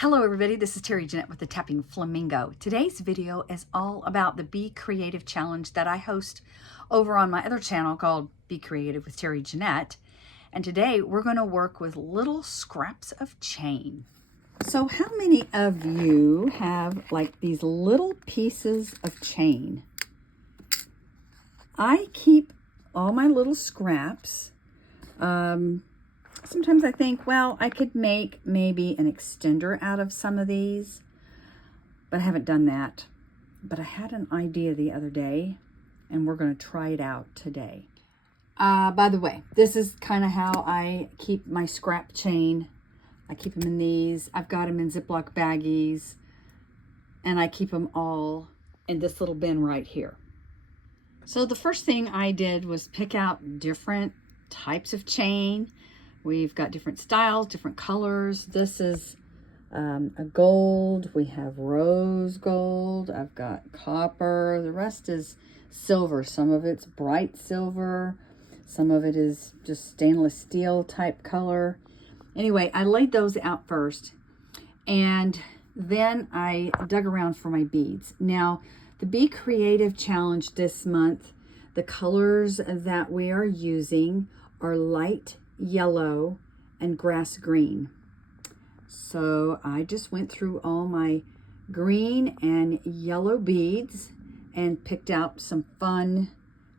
Hello everybody, this is Terry Jeanette with the Tapping Flamingo. Today's video is all about the Be Creative Challenge that I host over on my other channel called Be Creative with Terry Jeanette. And today we're going to work with little scraps of chain. So how many of you have like these little pieces of chain? I keep all my little scraps. Sometimes I think, well, I could make maybe an extender out of some of these, but I haven't done that. But I had an idea the other day, and we're going to try it out today. By the way, this is kind of how I keep my scrap chain. I keep them in these. I've got them in Ziploc baggies, and I keep them all in this little bin right here. So the first thing I did was pick out different types of chain. We've got different styles, different colors. This is a gold. We have rose gold. I've got copper. The rest is silver. Some of it's bright silver. Some of it is just stainless steel type color. Anyway, I laid those out first. And then I dug around for my beads. Now, the Be Creative Challenge this month, the colors that we are using are light yellow and grass green. So I just went through all my green and yellow beads and picked out some fun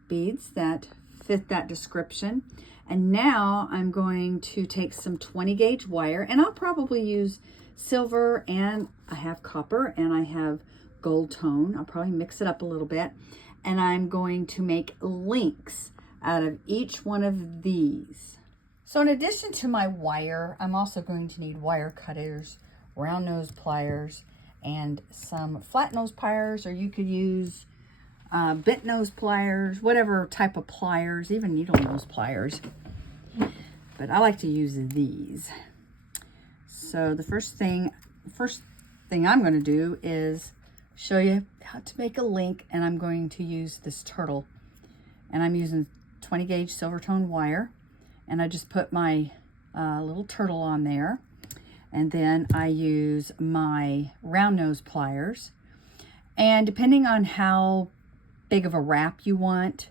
beads that fit that description. And now I'm going to take some 20 gauge wire, and I'll probably use silver, and I have copper and I have gold tone. I'll probably mix it up a little bit, and I'm going to make links out of each one of these. So in addition to my wire, I'm also going to need wire cutters, round nose pliers, and some flat nose pliers, or you could use bent nose pliers, whatever type of pliers, even needle nose pliers. But I like to use these. So the first thing I'm going to do is show you how to make a link, and I'm going to use this turtle. And I'm using 20 gauge silver tone wire. And I just put my little turtle on there. And then I use my round nose pliers. And depending on how big of a wrap you want,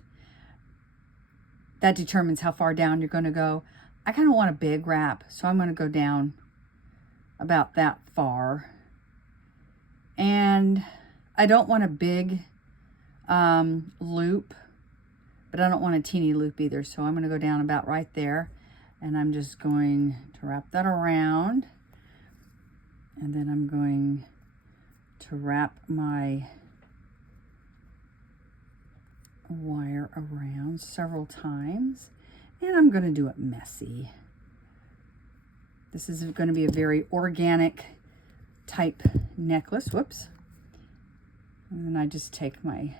that determines how far down you're going to go. I kind of want a big wrap, so I'm going to go down about that far. And I don't want a big loop, but I don't want a teeny loop either. So I'm going to go down about right there, and I'm just going to wrap that around. And then I'm going to wrap my wire around several times, and I'm going to do it messy. This is going to be a very organic type necklace. Whoops. And then I just take my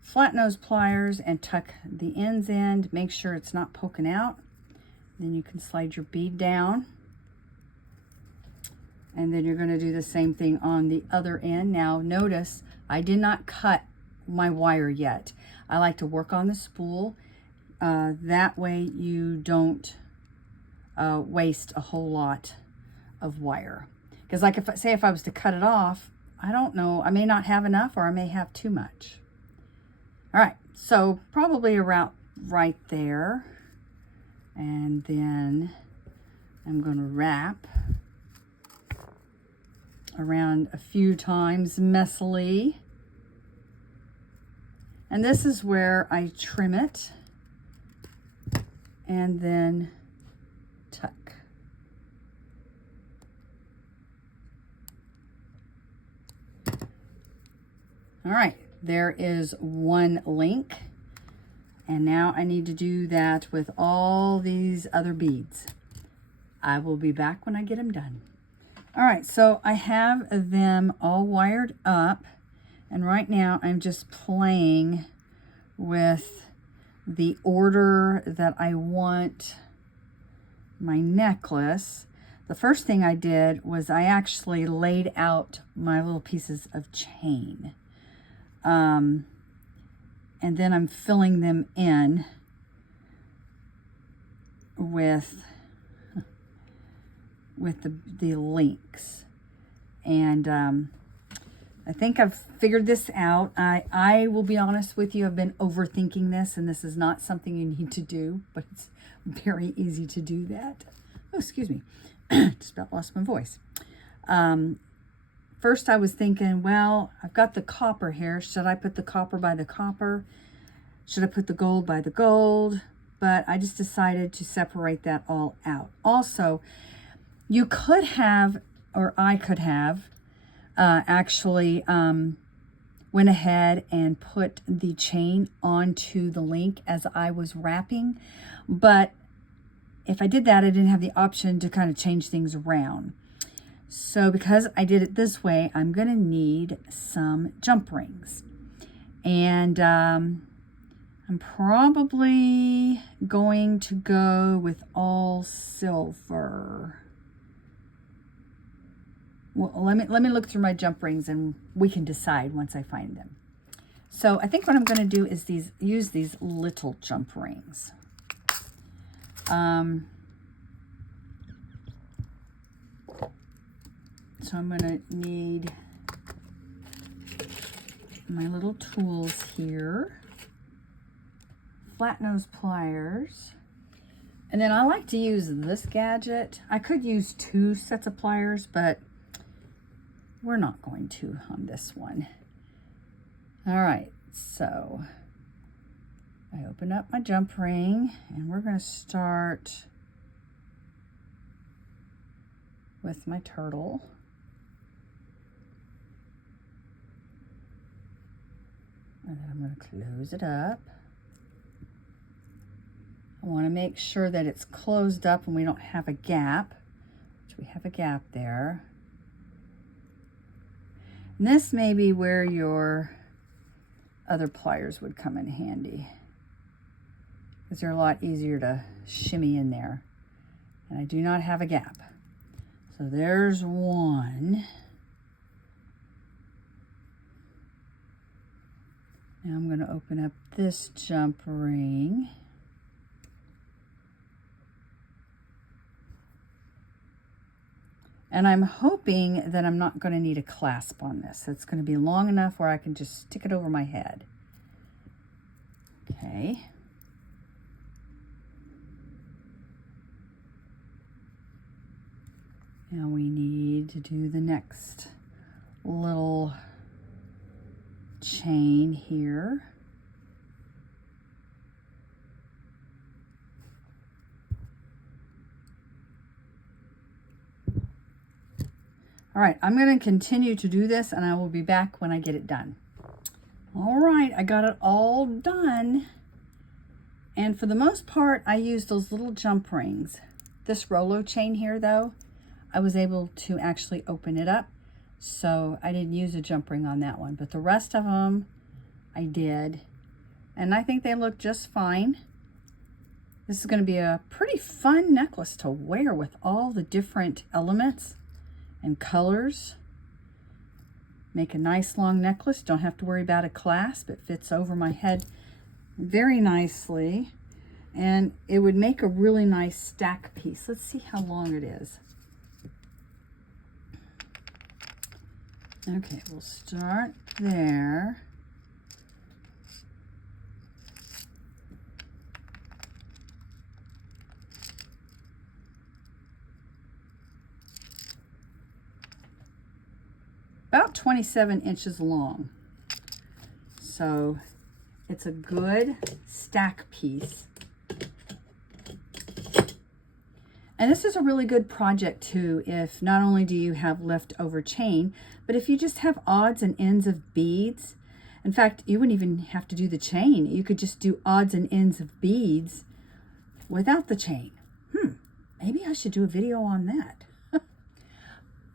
flat nose pliers and tuck the ends in. Make sure it's not poking out. Then you can slide your bead down. And then you're going to do the same thing on the other end. Now notice I did not cut my wire yet. I like to work on the spool. That way you don't waste a whole lot of wire. Because like if I was to cut it off, I don't know, I may not have enough, or I may have too much. All right, so probably around right there. And then I'm going to wrap around a few times messily. And this is where I trim it and then tuck. All right. There is one link, and now I need to do that with all these other beads. I will be back when I get them done. All right, so I have them all wired up, and right now I'm just playing with the order that I want my necklace. The first thing I did was I actually laid out my little pieces of chain. And then I'm filling them in with with the links. And I think I've figured this out. I will be honest with you, I've been overthinking this, and this is not something you need to do, but it's very easy to do that. Oh, excuse me. Just about lost my voice. First I was thinking, well, I've got the copper here. Should I put the copper by the copper? Should I put the gold by the gold? But I just decided to separate that all out. Also, you could have, or I could have, actually went ahead and put the chain onto the link as I was wrapping. But if I did that, I didn't have the option to kind of change things around. So because I did it this way, I'm going to need some jump rings. And I'm probably going to go with all silver. Well, let me look through my jump rings and we can decide once I find them. So I think what I'm going to do is use these little jump rings. So I'm going to need my little tools here, flat nose pliers, and then I like to use this gadget. I could use 2 sets of pliers, but we're not going to on this one. All right, so I open up my jump ring and we're going to start with my turtle. And then I'm going to close it up. I want to make sure that it's closed up and we don't have a gap, which we have a gap there. And this may be where your other pliers would come in handy, because they're a lot easier to shimmy in there. And I do not have a gap. So there's one. Now I'm going to open up this jump ring. And I'm hoping that I'm not going to need a clasp on this. It's going to be long enough where I can just stick it over my head. Okay. Now we need to do the next little chain here. All right, I'm going to continue to do this and I will be back when I get it done. All right, I got it all done. And for the most part, I used those little jump rings. This Rolo chain here though, I was able to actually open it up. So I didn't use a jump ring on that one, but the rest of them I did. And I think they look just fine. This is going to be a pretty fun necklace to wear with all the different elements and colors. Make a nice long necklace. Don't have to worry about a clasp. It fits over my head very nicely. And it would make a really nice stack piece. Let's see how long it is. Okay, we'll start there. About 27 inches long. So it's a good stack piece. And this is a really good project too, if not only do you have leftover chain, but if you just have odds and ends of beads. In fact, you wouldn't even have to do the chain. You could just do odds and ends of beads without the chain. Maybe I should do a video on that.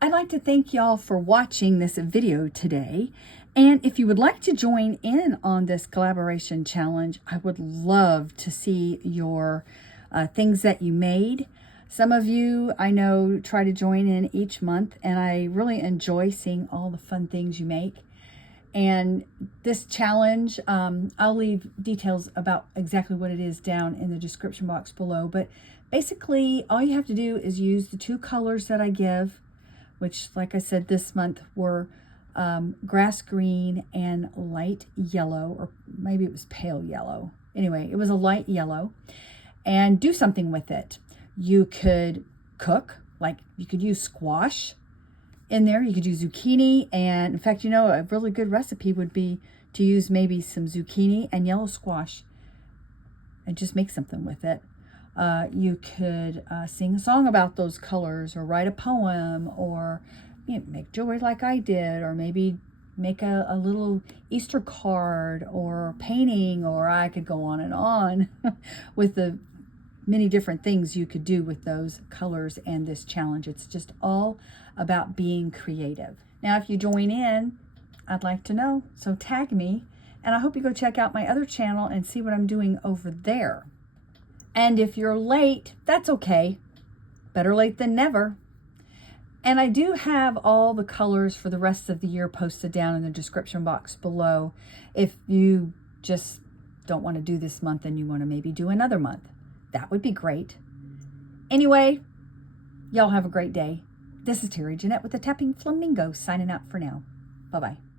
I'd like to thank y'all for watching this video today. And if you would like to join in on this collaboration challenge, I would love to see your things that you made. Some of you I know try to join in each month, and I really enjoy seeing all the fun things you make. And this challenge, I'll leave details about exactly what it is down in the description box below, but Basically, all you have to do is use the 2 colors that I give, which, like I said, this month were grass green and light yellow, or maybe it was pale yellow. Anyway, it was a light yellow, and do something with it. You could cook, like you could use squash in there. You could use zucchini, and in fact, a really good recipe would be to use maybe some zucchini and yellow squash and just make something with it. You could sing a song about those colors, or write a poem, or make jewelry like I did, or maybe make a little Easter card, or painting, or I could go on and on with the many different things you could do with those colors and this challenge. It's just all about being creative. Now, if you join in, I'd like to know, so tag me, and I hope you go check out my other channel and see what I'm doing over there. And if you're late, that's okay. Better late than never. And I do have all the colors for the rest of the year posted down in the description box below if you just don't want to do this month and you want to maybe do another month. That would be great. Anyway, y'all have a great day. This is Terry Jeanette with the Tapping Flamingo signing out for now. Bye-bye.